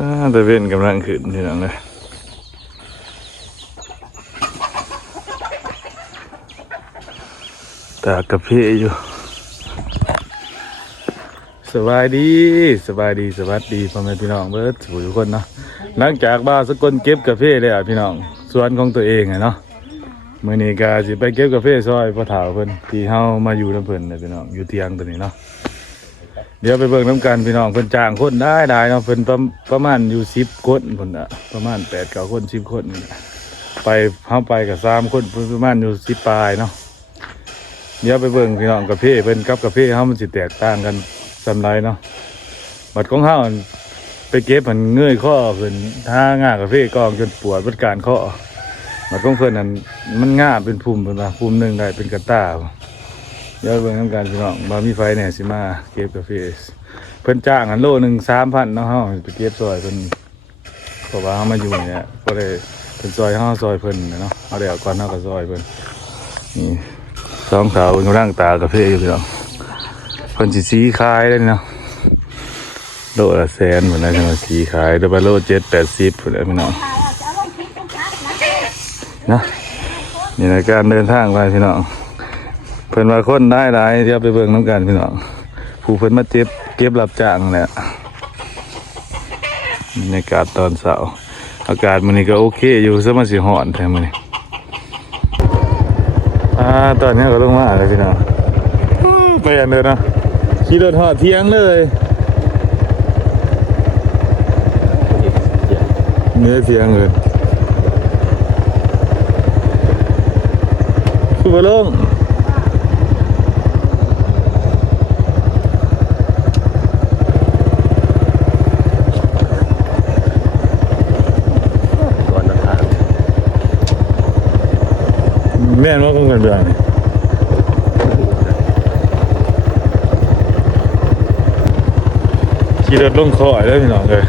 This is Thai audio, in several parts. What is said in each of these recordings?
อาต่เวนกำลังขึ้นที่นั่นเลยตากระเพาะอยู่ สบายดีสบายดีสวัสดีพ่อแม่พี่น้องเบิร์ดทุกคนเนาะหลังจากบ้าสกลเก็บกาแฟเลยอะพี่น้องสวนของตัวเองอะเนาะเมื่อนี้ก็สิไปเก็บกาแฟซอยพ่อถาวเพิ่นที่เฮามาอยู่น้ำเพิ่นเลยพี่น้องอยู่เตียงตัวนี้เนาะ เดี๋ยวไปเบิ่งน้ำกันพี่น้องเพิ่นจ้างคนได้ได้เนาะเพิ่นประประมาณอยู่สิบคนเพิ่นอะประมาณแปดเก้าคนสิบคนนี่น่ะไปเฮาไปกับสามคนเพิ่นประมาณอยู่สิบปลายเนาะเดี๋ยวไปเบิ่งพี่น้องกาแฟเพิ่นกับกาแฟเฮามันสิแตกต่างกันสำไรเนาะบัดของเฮาอันไปเก็บมันเงยข้อขึ้นท่าง่ากาแฟกองจนปวดบัดการข้อบัดของเพิ่นนั่นมันง่าเป็นภูมิเป็นว่าภูมิหนึ่งได้เป็นกระต้า เดี๋ยวเบิ่งทำการพี่น้องบามีไฟแหน่ยสิมาเก็บกาแฟเพิ่นจ้างอันโลหนึ่งสามพันเนาะเฮาไปเก็บซอยเพิ่นเพราะว่าเฮามาอยู่เนี่ยก็เลยเพิ่นซอยเฮาซอยเพิ่นเนาะเอาเดี๋ยวก่อนเฮาก็ซอยเพิ่นนี่สองสาวเพิ่นกำลังตากาแฟอยู่พี่น้องเพิ่นสิสีขายเลยเนาะโลละแสนเหมือนนั้นจะสีขายเดี๋ยวไปโลเจ็ดแปดสิบพุ่นแหละพี่น้องนะนี่ในการเดินทางไปพี่น้อง เพิ่นว่าคนได้หลายเดี๋ยวไปเบิ่งน้ำกันพี่น้องผู้เพิ่นมาเจ็บเก็บรับจ้างแหละบรรยากาศตอนเช้าอากาศมันนี้ก็โอเคอยู่ซะมันสิฮ้อนแท้มื้อนี้อ่าตอนนี้ก็ลงมาแล้วพี่น้องไปอันเดินนะขี่รถหอดเที่ยงเลยเนื้อเที่ยงเลยคือมาลงก่อนทางแไม่เดือนนี่ขี่รถลงคอได้พี่น้องเลย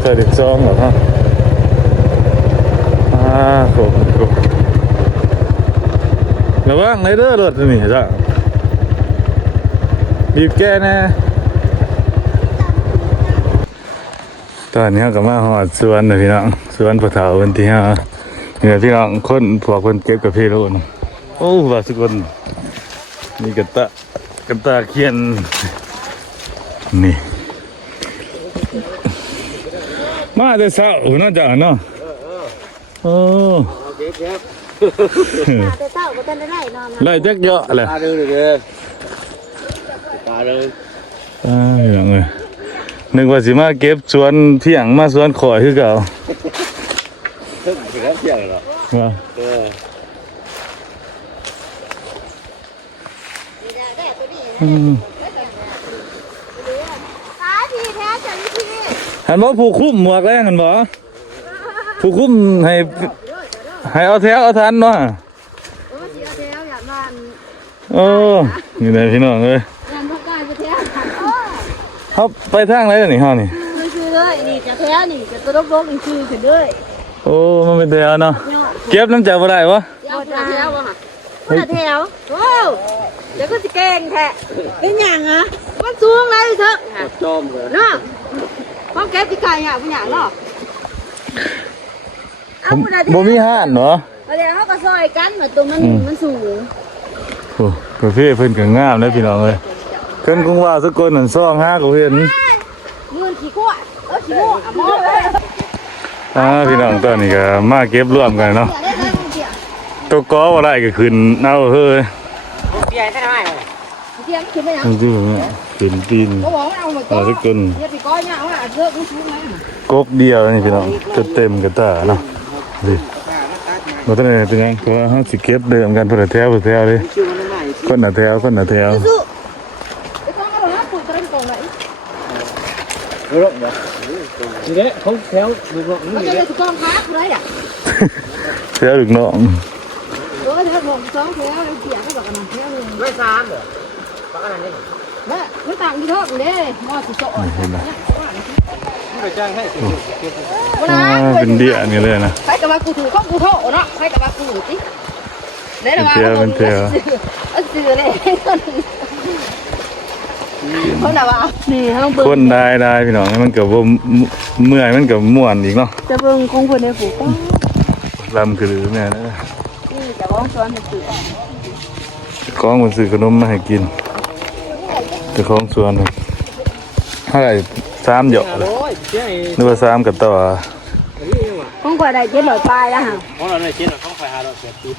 ใส่เด็กซองเหรอฮะอ่าโหโหระวังในเดอร์รถนี่จ้ะบีบแก้แน่ตอนนี้ก็มาหอดสวนนะพี่น้องสวนปะเถาวันที่ห้า เนี่ยพี่น้องคนพวกคนเก็บกับพี่โลนโอ้ว่าสุกคนนี่กระตะกระตะเขียนนี่มาแต่เช้าเนาะจ้ะเนาะโอ้มาแต่เช้าก็ทันได้ไล่นอนมาไล่จักเยอะแหละตาเดินเลยตาเดินอ่าอย่างเลยนึกว่าสิมาเก็บสวนเพียงมาสวนข่อยคือเก่า ถึงถึงแล้วเที่ยงแล้วว่าเอออืมขายพี่แท้จังพี่หันบ่ผู้คุ้มหมวกแล้วหันบ่ผู้คุ้มให้ให้เอาแถวเอาทันเนาะโอ้เสียแท้อย่างนั้นโอ้นี่แหละพี่น้องเอ้ยงานพวกกายไปแท้โอ้เฮาไปทางไหนล่ะนี่เฮานี่คือคือเลยนี่จะแท้นี่จะตัวลบๆนี่คือขึ้นเลย โอ้มันเป็นแถวเนาะเนาะเก็บน้ำจากบ่ได้วะยาวแถวว่ะคนละแถวโอ้เดี๋ยวก็จะเก่งแท้เป็นอย่างอะมันสูงเลยเถอะจอมเลยเนาะพอแก้พี่ไก่อะเป็นอย่างเนาะเอาผมคนละแถบ่วมีห้านเนาะเดี๋ยวเขาก็ซอยกันเหมือนตรงมันมันสูงโอ้ประเภทเพิ่นก็งามเลยพี่น้องเอ้ยเพิ่นคงว่าสักคนนั่นซ่องห้าก็เห็นเงินขี้ขวดเออขี้โม่อะมอเลย อ่าพี่น้องตอนนี้ก็มาเก็บรวมกันเนาะเดี๋ยวได้เดี๋ยวตัวกอบ่ได้ก็ขึ้นเอาเฮ้ยเปียได้ไหมเดี๋ยวขึ้นไปยังมันดูเนี่ยขึ้นตีนเขาบอกว่าเอามาเอาสักคนเดี๋ยวพี่ก้อยเนี่ยเอาละเลิกมันสูงไหมกกเดียวนี่พี่น้องจะเต็มกระตาเนาะดิบ่ทันได้เป็นหยังเพราะว่าเฮาสิเก็บเดิมกันเพิ่นละแถวเพิ่นแถวเลยชื่อมันใหม่คนละแถวคนละแถวสู้ไอ้ก้อยก็บอกว่าปุ๋ยตะลิ่งตรงไหนรถเหรอ นี่แหละเขาแถวดูรถมันนี่จะแหได้ละถูกต้องค้าคุณไรอะแถวลูกน้องโอ้ยเดี๋ยวผมสองแถวเสียก็บอกกันนะแถวนึงไม่สามเหรอปากอะไรนี่แล้วมันต่างกี่เท่ากันเด้มอสุโซ่เห็นไหมไม่ไปจ้างให้สิเวลาอ่าเป็นเดียนี่เลยนะ ใครกับว่ากูถือข้องกูโทษเนาะใครกับว่ากูสิเดี๋ยวว่าเอาสื่อเลย เพราะแต่ว่านี่ห้องเบิ่งคนได้ได้พี่น้องมันก็บ่เมื่อยมันก็ม่วนอีกเนาะจะเบิ่งของคนในฝูงก็ลำคือแม่นะนี่แต่ว่าสวนเสือของมันซื้อขนมมาให้กินเจ้าของสวนน่ะเท่าไหร่สามหยกเลยโอ้ยเจ๊ไอ้นึกว่าสามกับต่อนี่ยังวะของกว่าได้เจ็ดร้อยปลายแล้วฮะของเราเนี่ยเจ๊เราต้องไปหาเราเสียที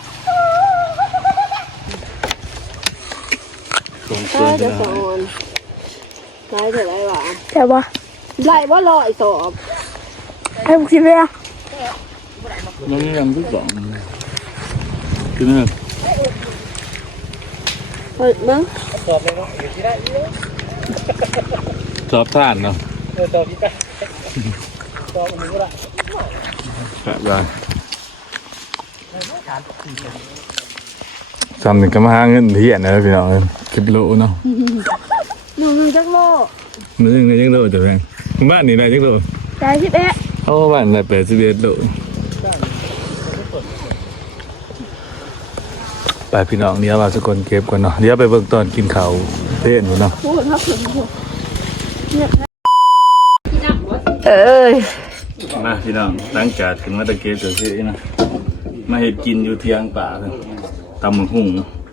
ของสใช่วน จะจะสอนไล่เท่าไรวะแต่ว่าไล่ว่าลอยสอบให้บุกคิดเลยอะมันยังที่สองคือเนี่ยเปิดเบิ่งสอบเลยเนาะอยู่ที่ได้สอบท่านเนาะเออสอบที่ได้สอบมันก็ได้ครับได้จำหนึ่งก็มาหาเงินเที่ยนนะพี่น้องคิดโลเนาะ หนึ่งหนึ่งจักโลมันยังไงยังโลจะแพงบ้านนี่ได้ยังโลได้สิบเอ็ดโอ้บ้านได้แปดสิบเอ็ดโลไปพี่น้องเดี๋ยวเราสกคนเก็บก่อนเนาะเดี๋ยวไปเบิ่งตอนกินข้าวเทศหนูเนาะพูดครับผมเออมาพี่น้องหลังจากขึ้นมาตะเกียบเฉยๆนะมาเห็ดกินอยู่เทียงป่าเลยตำหมึกหุ่งใช่เ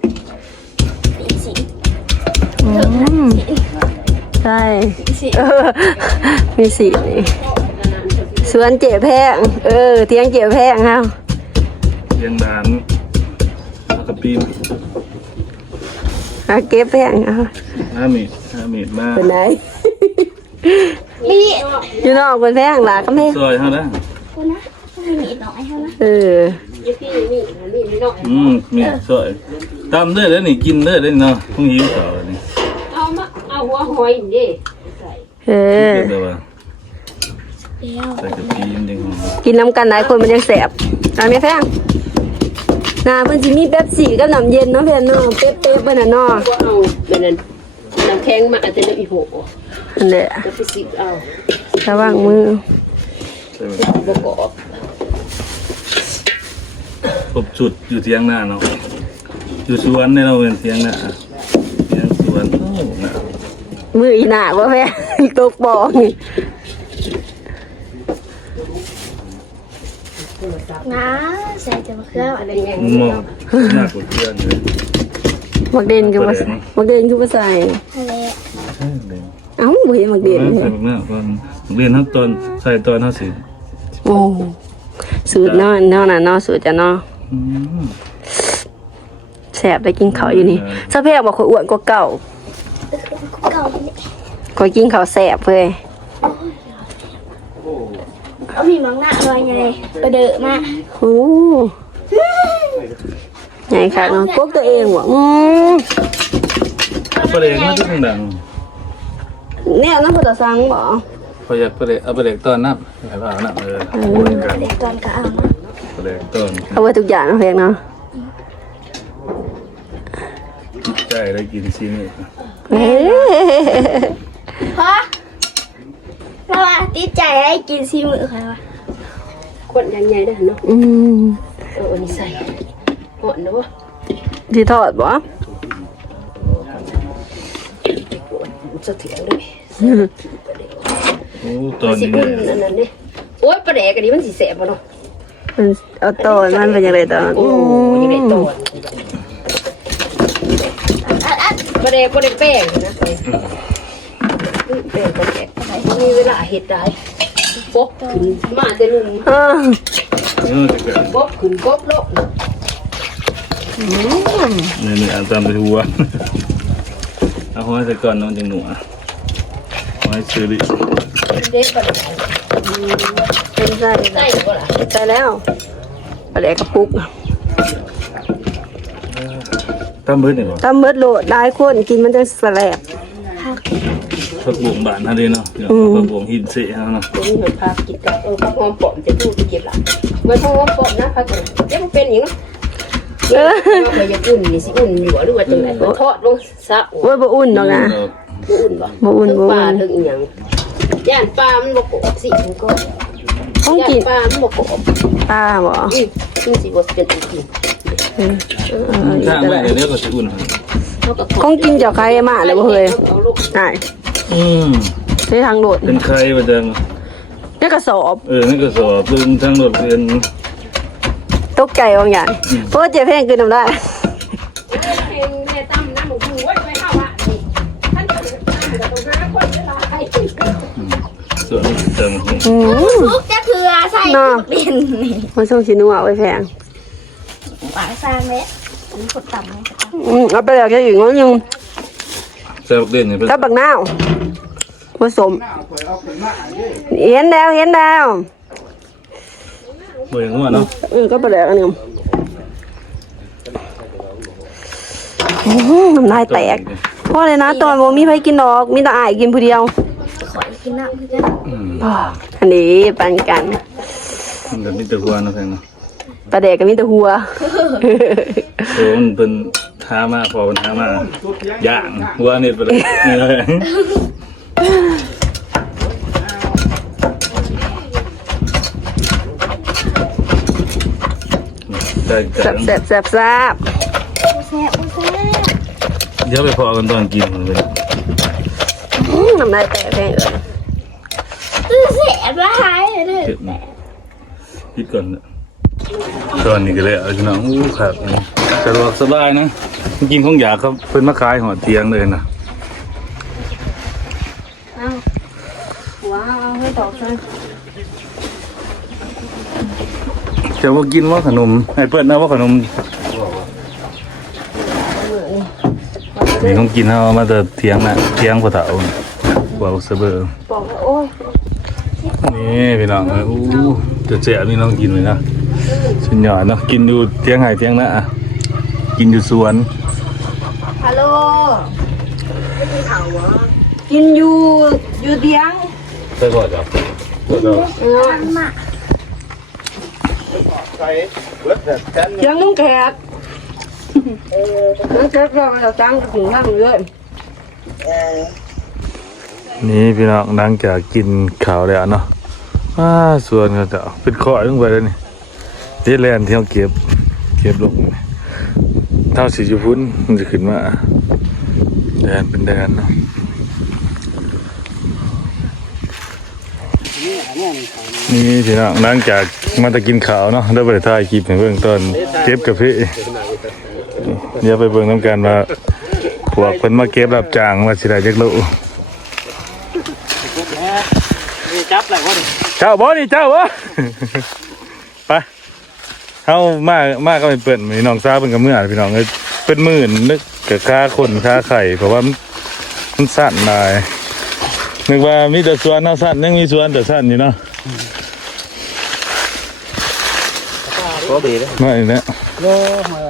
ออมีสีนี่สวนเจ๋แพงเออเทียงเจ๋แพงครับเทียงดานแล้วก็ปีนเอาเก็บแพงครับห้าเมตรห้าเมตรมาเป็นไงอยู่นอกเป็นแพงหลาก็ไม่ซอยเท่านั้นเอออืมมีซอยตำได้แล้วนี่กินได้เลยเนาะพรุ่งหิวต่อนี่เอามา เอาหัวหอยนี่เออกินได้ป่ะใส่กะปิมันยังหอมกินน้ำกันหลายคนมันยังแสบเอาไม่แพงนาเพิ่นสิมีเป๊ปซี่กับน้ำเย็นเนาะเพื่อนเนาะเป๊ปเป๊ปเพิ่นน่ะเนาะก็เอาแบบนั้นน้ำแข็งมาอาจจะได้อีโหอันเด้อจะไปสิบเอาระวังมือใส่แบบบกอบครบจุดอยู่เทียงหน้าเนาะอยู่สวนเนี่ยเราเป็นเทียงหน้าเทียงสวนโอ้หนาว มืออีหน้าบ่แพงตกบ่อนี่น้าใส่แต่มะเขืออะไรอย่างเงี้ยมองหนักกว่าเพื่อนเลยมักเด่นคือบ่ใส่มักเด่นคือบ่ใส่อะไรใช่เลยเอ้าบ่เห็นมักเด่นใส่แบบนั้นก่อนเรียนทั้งตอนใส่ตอนเท่าสิโอ้สูตรเนาะเนาะน่ะเนาะสูตรจะเนาะอืมแซ่บได้กินข้าวอยู่นี่ซะแพงบ่ค่อยอ้วนกว่าเก่าเก่าเนี่ยค่ อยกินข้าวแซ่บเว้ยเอามีมังหน้าอะไรไงไปเดอะมาโอ้ใหญ่ค่ะเนาะกกตัวเองว่ะอืมประเด็นมันจะดังแนวนั้นบ่ต้องสั่งบ่พออยากประเด็นเอาประเด็นตอนนับอะไรบ้างนับเออพูดกันเด็กตอนกลางนะประเด็นตอนเอาไว้ทุกอย่างเนาะเพียงเนาะใจได้กินซีนี่เฮ้ย เพราะเพราะว่าติดใจให้กินซีมือใครวะขวดยังใหญ่ได้เนาะอืมเอออันนี้ใส่หอนนะวะสิทอดบ่สะเถียงเลยโอ้ตอนสินี้อุ่นอันนั้นนี่โอ๊ยปลาแดกอันนี้มันสีแสบป่ะเนาะมันเอาตอนมันเป็นยังไงตอนโอ้ยยังไงตอนปลาแดกปลาแดกแป้งนะ ไปแป้งปลาแดกมีเวลาเห็ดได้ปกขึ้นมาแต่หนุ่มเออเออจะเกิดปกขึ้นกบโลกนี่นี่อ่านตามไปทัวเอาห้อยใส่ก่อนน้องจังหนูอะห้อยซื้อดิเด็กปลาแดกเป็นไส้ใส่ก็ล่ะใส่แล้วปลาแดกกระปุกตั้มเบิร์ดนี่บ่ตำเบิดโหลดหลายคนกินมันจะแสลบ ผักบวงบานฮะเด้เนาะผักบวงหินเสียเนาะตัวนี้เหมือนพากินกับเออพาหอมปอมจะดูไปเก็บละมันพาหอมปอมนะพากินเดี๋ยวมันเป็นอย่างนี้เออมันจะอุ่นนี่สิอุ่นอยู่หรือว่าจังไหนทอดลงซะโอ้ยบ่อุ่นดอกนะอุ่นบ่บ่อุ่นบ่ปลาอุ่นถึงอีหยังย่านปลามันบ่กบสิมันก็ต้องย่ากินนปลามันบ่กบปลาบ่อือซึ่งสิบ่เป็นอีกทีเออเออเออถ้าไม่เดี๋ยวก็สิอุ่นเขาก็คงกินเจ้าใครมาเลยบ่เฮ้ยเอาลูกใช่ อืมใช้ทางโดดเป็นใครมาจังนี่กระสอบเออนี่ก็สอบดึงทั้งรถเรียนตกใจบางอย่างเพราะว่าเจ็บแพงกินน้ำได้เพลงแม่ตั้มนั่งหนูดูว่าไม่เข้าอะนี่ท่านจะตั้มกับตรงนั้นคนเวลาให้ส่วนเติมอืมลูกจะเถือใส่น่ะเป็นนี่มันช่วงชินัวไว้แพงปากซานเละนี่กดต่ำไหมกดต่ำอืมเอาไปแล้วแค่อีกน้อยหนึง แซ่บเด่นเนี่ยเป็นกับบักนาวผสม เห็นแล้วเห็นแล้วเบื่องัวเนาะอืมก็ไปแล้วอันหนึงอื้อน้ำลายแตกเพราะเลยนะตอนบ่มีใครกินดอก มีแต่อายกินผู้เดียวขอกินน้ำเพื่อนอืมอ้ออันนี้ปันกัน มันก็มีแต่หัวเนาะแพงเนาะปลาแดกก็มีแต่หัวโอ้มันเป็น ท้ามาพอมันท้ามาย่างหัวนี่ไปเลยนี่เลยได้แซ่จ้ะบแซ่บแซ่บแซ่บแซ่บแซ่บเดี๋ยวไปพอกันตอนกินมันเป็นอื้อน้ำลายแตกแพงเอิญแซ่บละหายเลยเก็บมาคิดก่อนนะ ตอนนี้ก็เลยเอาพี่น้องอู้ครับนี่สะดวกสบายนะกินของอยากครับเพิ่นมาขายหอเตียงเลยนะว้าวให้ตอกใส่จะว่ากินว่าขนมไอ้เปิ้ลนะว่าขนมนี่ของกินเอามาแต่เทียงนะเทียงกว่าเต่าว่าเสเบอร์บอกว่าโอ้ยนี่พี่น้องเอ้ยอู้จะเจ๋อนี่น้องกินเลยนะ สุดยอดเนาะกินอยู่เทียงไห่เทียงนะอะกินอยู่สวนฮัลโหลกินอยู่อยู่เตียงใช่ป่ะจ๊ะเตียงนุ่งแขกนุ่งแขกเราจะตั้งถึงห้างเลยนี่พี่น้องนั่งจากกินข้าวแล้วเนาะอ่าสวนก็จะเป็นข้อลงไปแล้วนี่ เที่แลนด์ที่เขาเก็บ เก็บลงนี่เท่าสีจุพุ่นมันจะขึ้นมาแดนเป็นแดนเนาะนี่พี่น้องนั่งจากมาแตะกินข้าวเนาะได้ไปถ่ายคลิปในเบื้องต้นเก็บกาแฟเดี๋ยวไปเบิ่งน้ำกันว่าพวกเพิ่นมาเก็บรับจ้างว่าสิได้จักโลนี่จับอะไรวะนี่เจ้าบ่นี่เจ้าบ่ไป เฮามากมากก็เป็นเปิ่นมีน้องซาเป็นกับเมื่อพี่น้องเอ้ยเป็นหมื่นนึกกับค่าคนค่าไข่เพราะว่ามันสั้นได้นึกว่ามีแต่สวนเฮาสั้นยังมีสวนแต่สั้นอยู่เนาะก็ดีเลยมาอีกแล้วโย่มา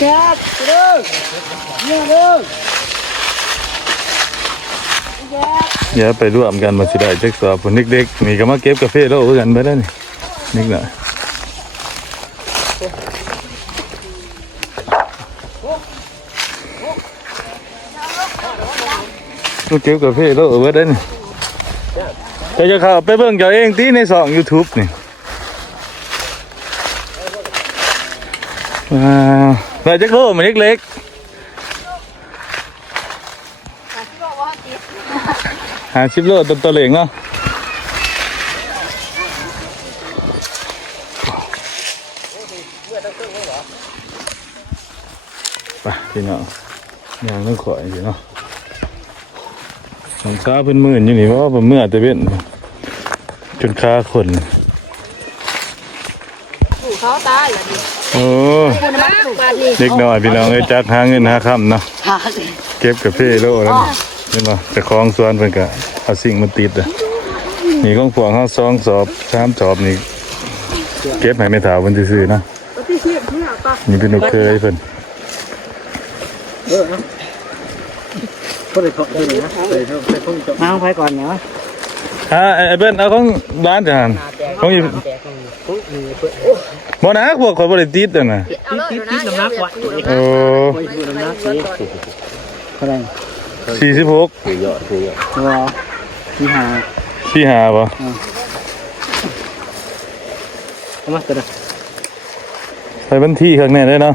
แขกอ ย่าไปร่วมกันมาสิได้จักตัวพุ่นเด็กๆนี่ก็มาเก็บกาแฟแล้วกันไปได้นี่นิดหน่อยมาเก็บกาแฟแล้วเออได้นี่แต่จะเข้าไปเบิ่งเจ้าเองที่ในสอง YouTube นี่ว้าได้จักโลมันเล็กๆ หาชิปโลตัวตัวเหลงเนาะไปพี่น้องยังต้องขออยู่เนาะสองขาเป็นหมื่นอยู่นี่เพราะว่าผมเมื่อแต่เว้นจนขาคนเขาตายแล้วดิโอ้คุณมาปลูกบ้านนี่เด็กน้อยพี่น้องเอ้ยจักหาเงินหาคำเนาะเก็บกาแฟโลแล้วนี่ เห็นป่ะแต่คลองสวนเพิ่นก็เอาสิ่งมาติดอะนี่ของพวกเฮาสองสอบสามสอบนี่เก็บให้ไม่ถาวเพิ่นซื่อๆเนาะนี่เป็นนกเคยเพิ่นก็เลยเขาเลยนะเลยเขาเลยเขาจะมาไปก่อนเนาะฮะไอ้ไอ้เบิ้นเอาของร้านจานของอีบ่นะพวกข่อยบ่ได้ติดอะนะติดติดน้ำหนักกว่าโอ้ไม่ ดูน้ำหนักสิเท่าไหร่46ตัวที่หาที่หาบ่เอามาตัวเดียวไปบันที่ข้างในเลยเนาะ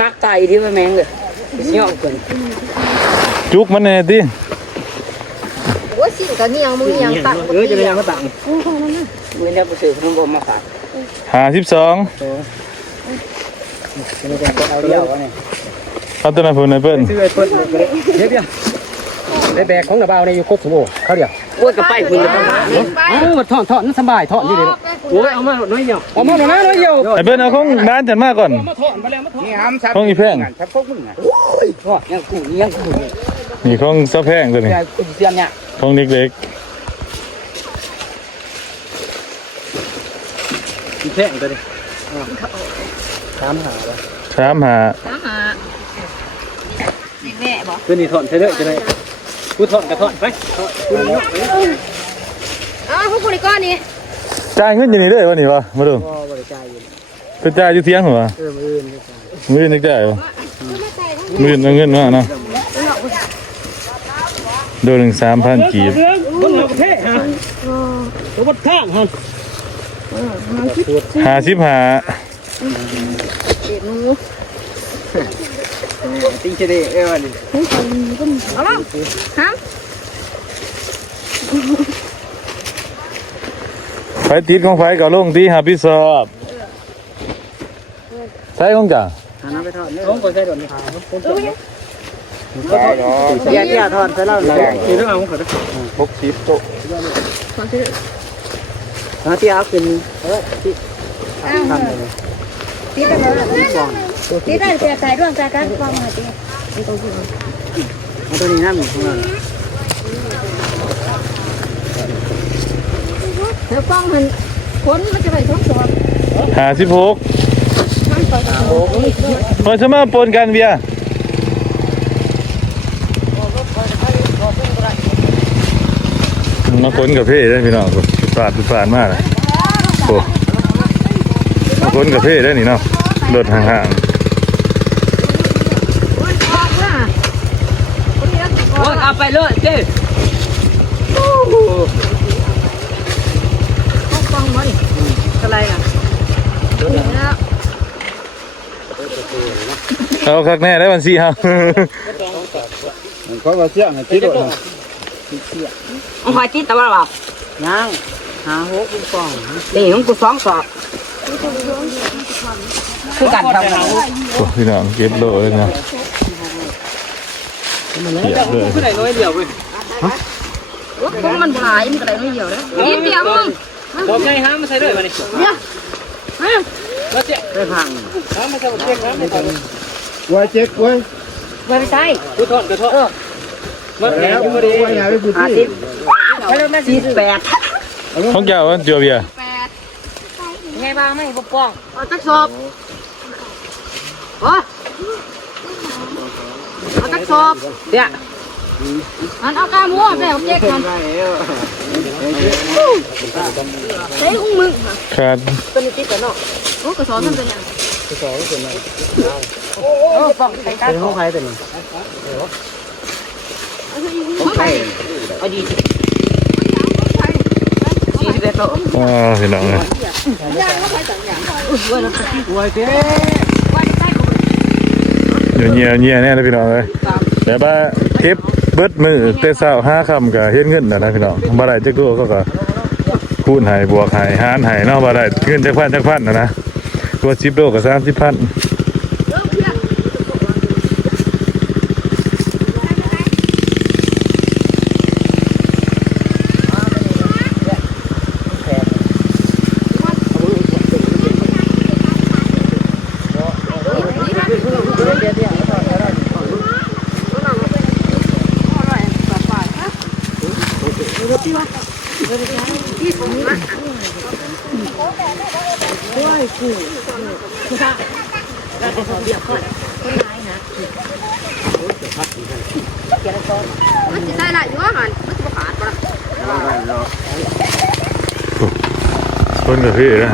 นักไก่ที่ว่าแมงเลยย่องเกินจุกมันแน่ติว่าสิ่งก็เนียงมึงเนียงตักเออจะได้ยังก็ตังมือเนี่ยไปซื้อขนมบมาฝากหาสิบสอง เอาเดียวเนี่ยเอาตัวนั้นพูนในเปิ้นซื้อไอ้เปิ้ลเลยเดี๋ยวเดียวได้แบกของระเบาในอยู่ครบสมบูรณ์เขาเดียวโอ้ยก็ไปคุณเลยเออถอนถอนสบายถอนอยู่ดีโอ้ยเอามาน้อยเดียวเอามาหน่อยนะน้อยเดียวไอ้เปิ้นเอาของร้านฉันมาก่อนมาถอนไปแล้วมาถอนนี่ห้ามซับของอีแพงซับพวกมึงอะโอ้ยยังกูยังกูนี่ของซะแพงตัวนี้ใจกูเสียนเนี่ยของเล็กอีแท่งตัวนี้สามหาแล้วๆถามหาแม่ บอกตัวนี้ถอนใช่เลยจะได้กูถอนกระถอนไปกูยกไปอ้าวพวกคุณก้อนนี่จ่ายเงินอยู่นี่เด้อวะนี่วะมาดูก็บริจาคอยู่ไปจ่ายอยู่เที่ยงเหรอเออมือนี่มือนึกได้บ่มือเอาเงินมาเนาะโดนหนึ่งสามพันกีบเรื่องบนเราประเทศฮะตัวบนข้างฮะหาสิบหาติง เฉลี่ยเออนี่ไฟติดของไฟก็ลงที่หาพิสอบใช่ของจ่าหาน้ำไปทอดเนี่ยต้องไปใส่ดอกนี่หาคนตัวเสียเสียทอดใส่แล้วเลยคือเรื่องเอาของเขาด้วยพกทิปโตหาที่เอาเป็ ตีได้เลยตีได้เสียใจร่วมใจกันความมาตีเอาตัวนี้น้ำของเราเธอฟังมันคนมันจะไปทดสอบหาสิบหกพอจะมาปนกันเบียร์มาปนกับเพ่ได้พี่น้องปาดปาดมากเลย มาปนกับเพ่ได้นี่เนาะรถห่างโอ้ยเอาไปเลยเจ้ๆเอาคักแน่ได้วันสี่ครับเขาก็เสียงให้คิดด้วยเอาหอยจีนแต่ว่าเปล่าย่างหาหกเป็นฟองนี่ของกูสองสอบ คือกันทำงานโอ้พี่น้องเก็บโลเลยนะเก็บเลยคือไหนน้อยเดียวเว้ยพวกมันหลายมันก็ได้ไม่เดียวนะนิดเดียวมึงบอกไงฮะมาใส่ด้วยมาดิเนี่ยแล้วเจ๊ได้พังฮะมาใส่เจ๊ครับไม่ต้องไว้เจ๊กไว้ไปไปใส่กูทอดกระทอดมาแล้แล้ววไว้อย่าไปบุตรห้าที่สิบสี่สิบแปดของเจ้าวันเจียวเบียร์ไงบ้างไม่ปกป้องเอาจักสอบ โอ้เอาจักสอบเนี่ยอันเอากามัวแม่เอาเจ๊กันใช้อุ้งมึงขาดโอ้กระสอบมันเป็นยังโอ้ป้องใส่กันเป็นของใครตัวนี้เอาดีสี่สิบเอ็ดโลอ่าพี่น้องเลยไว้เจ๊เดี๋ยวเงียเงียแน่เลยพี่น้องเลยแต่ว่าเก็บเบิดมือเตะเสาห้าคำกับเฮ็ดเงินนะนะพี่น้องบ่ได้จักตัวก็ก็คูณหายบวกหายหารให้เนาะบ่ได้เงินจักพันจักพันนะนะตัวชิปโลก็30พันมันจะใส่ละอยู่ว่ามันมันจะขาดปะ คนก็คือนะ